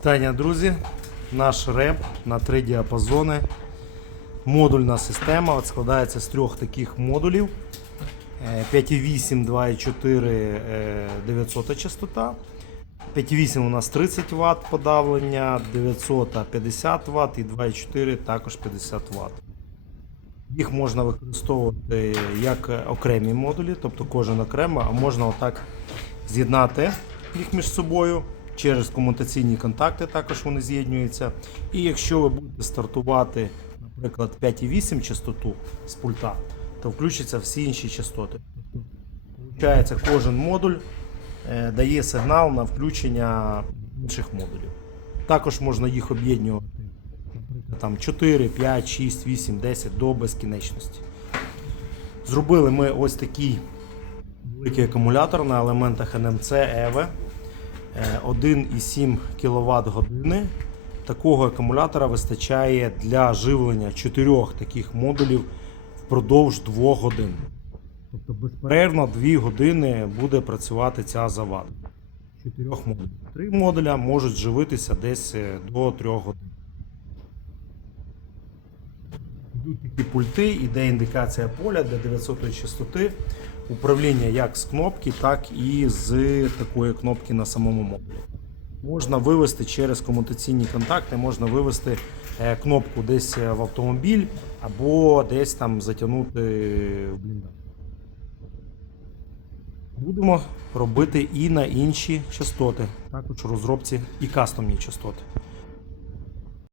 Вітання, друзі! Наш реп на три діапазони. Модульна система складається з трьох таких модулів. Е, 5,8, 2,4 е, 900 частота. 5,8 у нас 30 Вт подавлення, 900 50 Вт і 2,4 також 50 Вт. Їх можна використовувати як окремі модулі, тобто кожен окремо, а можна отак з'єднати їх між собою. Через комутаційні контакти також вони з'єднуються. І якщо ви будете стартувати, наприклад, 5,8 частоту з пульта, то включаться всі інші частоти. Получається, кожен модуль е, дає сигнал на включення інших модулів. Також можна їх об'єднувати там 4, 5, 6, 8, 10 до безкінечності. Зробили ми ось такий великий акумулятор на елементах NMC EVE. Е, 1,7 кВт години. Такого акумулятора вистачає для живлення чотирьох таких модулів впродовж 2 годин. Тобто безперервно 2 години буде працювати ця завада. Чотирьох модулів. Три модуля можуть живитися десь е, до 3 годин. Йдуть такі пульти, іде індикація поля для 900 частоти. Управління як з кнопки, так і з такої кнопки на самому модулі. Можна вивести через комутаційні контакти, можна вивести е, кнопку десь в автомобіль або десь там затягнути в бліндаж. Будемо робити і на інші частоти, також розробці і кастомні частоти.